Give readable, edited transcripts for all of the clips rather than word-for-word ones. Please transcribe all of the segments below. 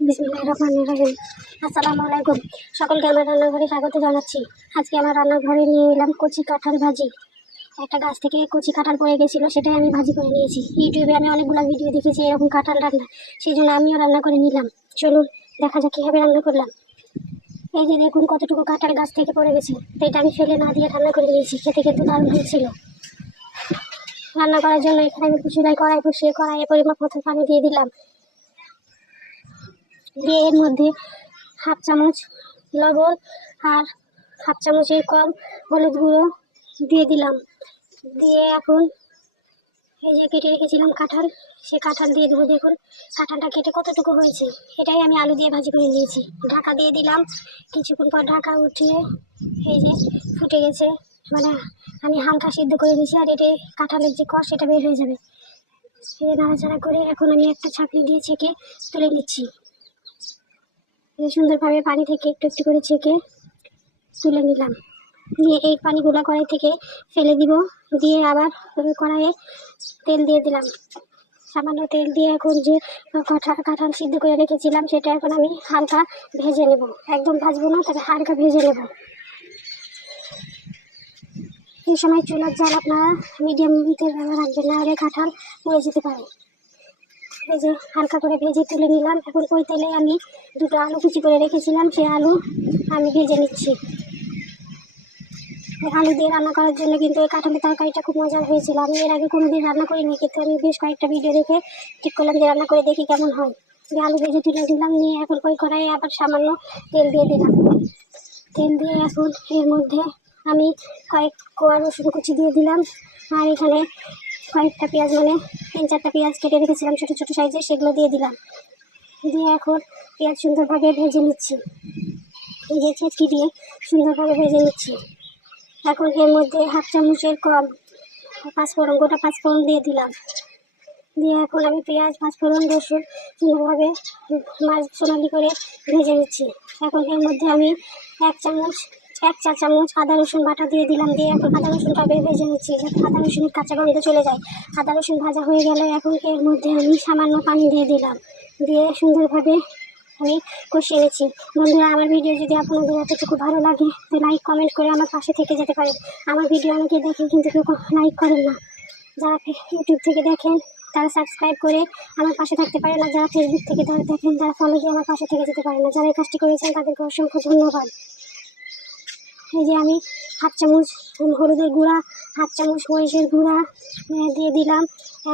বিসমিল্লাহির রহমানির রহিম। আসসালামু আলাইকুম। সকলকে আমার রান্নাঘরে স্বাগত জানাচ্ছি। আজকে আমার রান্নাঘরে নিয়ে এলাম কচি কাঁঠাল ভাজি। একটা গাছ থেকে কচি কাঁঠাল পড়ে গেছিলো, সেটাই আমি ভাজি করে নিয়েছি। ইউটিউবে আমি অনেকগুলো ভিডিও দেখেছি এরকম কাঁঠাল রান্না, সেই জন্য আমিও রান্না করে নিলাম। চলুন দেখা যাক কীভাবে রান্না করলাম। এই যে দেখুন কতটুকু কাঁঠাল গাছ থেকে পড়ে গেছে, তো এটা আমি ফেলে না দিয়ে রান্না করে নিয়েছি। খেতে কিন্তু দারুণ হয়েছিল। রান্না করার জন্য এখানে আমি চুলায় কড়াই বসিয়ে কড়াইয়ে পরিমাপ মতো পানি দিয়ে দিলাম। দিয়ে এর মধ্যে হাফ চামচ লবণ আর হাফ চামচের কম হলুদ গুঁড়ো দিয়ে দিলাম। দিয়ে এখন এই যে কেটে রেখেছিলাম কাঁঠাল, সে কাঁঠাল দিয়ে দেবো। দেখুন কাঁঠালটা কেটে কতটুকু হয়েছে, এটাই আমি আলু দিয়ে ভাজি করে নিয়েছি। ঢাকা দিয়ে দিলাম। কিছুক্ষণ পর ঢাকা উঠিয়ে এই যে ফুটে গেছে, মানে আমি হালকা সিদ্ধ করে নিয়েছি। আর এতে কাঁঠালের যে কষ সেটা বের হয়ে যাবে। এই নাড়াচাড়া করে এখন আমি একটা ছাঁকনি দিয়ে ছেঁকে তুলে নিচ্ছি। সুন্দরভাবে পানি থেকে একটু একটু করে ছেঁকে তুলে নিলাম। দিয়ে এই পানিগুলো কড়াই থেকে ফেলে দিব। দিয়ে আবার কড়াইয়ে তেল দিয়ে দিলাম। সামান্য তেল দিয়ে এখন যে কাঁঠাল সিদ্ধ করে রেখেছিলাম সেটা এখন আমি হালকা ভেজে নেব। একদম ভাজবো না, তবে হালকা ভেজে নেব। এই সময় চুলার জাল আপনারা মিডিয়াম হিটে রাখবেন, না হলে কাঁঠাল পুড়ে যেতে পারে। এই যে হালকা করে ভেজে তুলে নিলাম। এখন ওই তেলে আমি দুটো আলু কুচি করে রেখেছিলাম, সেই আলু আমি ভেজে নিচ্ছি। আলু দিয়ে রান্না করার জন্য কিন্তু এই কাঁঠালের তরকারিটা খুব মজার হয়েছিল। আমি এর আগে কোনোদিন রান্না করিনি, কিন্তু আমি বেশ কয়েকটা ভিডিও দেখে ঠিক করলাম যে রান্না করে দেখি কেমন হয়। আলু ভেজে তুলে দিলাম। নিয়ে এখন ওই কড়াইয়ে আবার সামান্য তেল দিয়ে দিলাম। তেল দিয়ে এখন এর মধ্যে আমি কয়েক কোয়া রসুন কুচি দিয়ে দিলাম। আর এখানে কয়েকটা পেঁয়াজ, মানে 3-4টা পেঁয়াজ কেটে রেখেছিলাম ছোটো ছোটো সাইজে, সেগুলো দিয়ে দিলাম। দিয়ে এখন পেঁয়াজ সুন্দরভাবে ভেজে নিচ্ছি। ভেজে ছেঁচকি দিয়ে সুন্দরভাবে ভেজে নিচ্ছি। এখন এর মধ্যে হাফ চামচের কম পাঁচফোড়ন, গোটা পাঁচফোড়ন দিয়ে দিলাম। দিয়ে এখন আমি পেঁয়াজ, পাঁচফোড়ন, রসুন সুন্দরভাবে সোনালি করে ভেজে নিচ্ছি। এখন এর মধ্যে আমি এক চা চামচ আদা রসুন বাটা দিয়ে দিলাম। দিয়ে এখন আদা রসুনটা ভেজে নিচ্ছি, যাতে আদা রসুনের কাঁচা গন্ধ চলে যায়। আদা রসুন ভাজা হয়ে গেলে এখন এর মধ্যে আমি সামান্য পানি দিয়ে দিলাম। দিয়ে সুন্দরভাবে আমি কষিয়ে নিচ্ছি। বন্ধুরা, আমার ভিডিও যদি আপনাদের এতটুকু ভালো লাগে তো লাইক কমেন্ট করে আমার পাশে থেকে যেতে পারেন। আমার ভিডিও অনেকে দেখেন কিন্তু কেউ লাইক করেন না। যারা ইউটিউব থেকে দেখেন তারা সাবস্ক্রাইব করে আমার পাশে থাকতে পারে না। যারা ফেসবুক থেকে তারা দেখেন, তারা ফলো দিয়ে আমার পাশে থেকে যেতে পারে না। যারা এই কাজটি করেছেন তাদেরকে অসংখ্য ধন্যবাদ। এই যে আমি হাফ চামচ হলুদের গুঁড়া, হাফ চামচ মরিচের গুঁড়া দিয়ে দিলাম।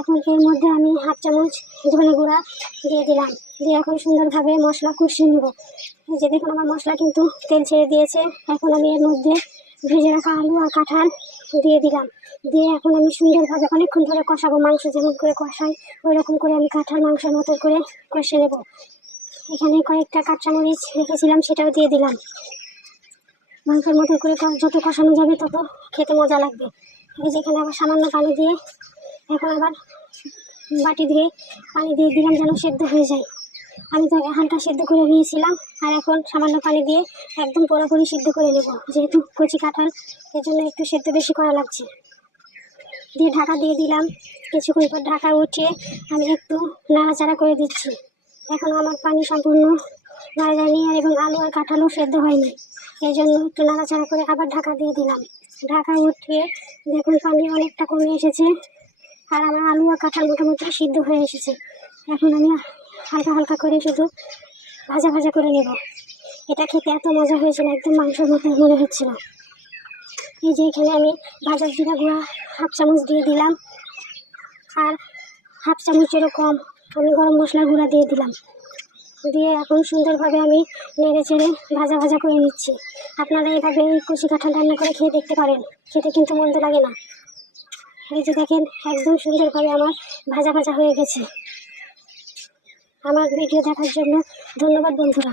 এখন এর মধ্যে আমি হাফ চামচ ধনে গুঁড়া দিয়ে দিলাম। দিয়ে এখন সুন্দরভাবে মশলা কষিয়ে নেব। এই যে দেখুন আমার মশলা কিন্তু তেল ছেড়ে দিয়েছে। এখন আমি এর মধ্যে ভেজে রাখা আলু আর কাঁঠাল দিয়ে দিলাম। দিয়ে এখন আমি সুন্দরভাবে অনেকক্ষণ ধরে কষাবো। মাংস যেমন করে কষাই ওই রকম করে আমি কাঁঠাল মাংসের মতো করে কষে নেব। এখানে কয়েকটা কাঁচামরিচ রেখেছিলাম, সেটাও দিয়ে দিলাম। মাংসের মতো করে যত কষানো যাবে তত খেতে মজা লাগবে। এই যেখানে আবার সামান্য পানি দিয়ে এখন আবার বাটি দিয়ে পানি দিয়ে দিলাম যেন সেদ্ধ হয়ে যায়। আমি তো হালকা সেদ্ধ করে নিয়েছিলাম, আর এখন সামান্য পানি দিয়ে একদম পুরোপুরি সিদ্ধ করে নেব। যেহেতু কচি কাঁঠাল, এর জন্য একটু সেদ্ধ বেশি করা লাগছে। দিয়ে ঢাকা দিয়ে দিলাম। কিছুক্ষণ পর ঢাকা উঠিয়ে আমি একটু নাড়াচাড়া করে দিচ্ছি। এখন আমার পানি সম্পূর্ণ গায়ে যায়নি, আর এবং আলু আর কাঁঠালও সেদ্ধ হয়নি। এই জন্য একটু নাড়াচাড়া করে আবার ঢাকা দিয়ে দিলাম। ঢাকা উঠিয়ে দেখুন পানি অনেকটা কমে এসেছে, আর আমার আলু আর কাঁঠাল মোটামুটি সিদ্ধ হয়ে এসেছে। এখন আমি হালকা হালকা করে শুধু ভাজা ভাজা করে নেব। এটা খেতে এত মজা হয়েছিল, একদম মাংসের মতো মনে হচ্ছিল। এই যে এখানে আমি ভাজা জিরা গুঁড়া হাফ চামচ দিয়ে দিলাম, আর হাফ চামচেরও কম আমি গরম মশলার গুঁড়া দিয়ে দিলাম। দিয়ে এখন সুন্দরভাবে আমি নেড়ে চেড়ে ভাজা ভাজা করে নিচ্ছি। আপনারা এইভাবে এই কচি কাঁঠাল রান্না করে খেয়ে দেখতে পারেন, খেতে কিন্তু মন্দ লাগে না। এই যে দেখেন একদম সুন্দরভাবে আমার ভাজা ভাজা হয়ে গেছে। আমার ভিডিও দেখার জন্য ধন্যবাদ বন্ধুরা।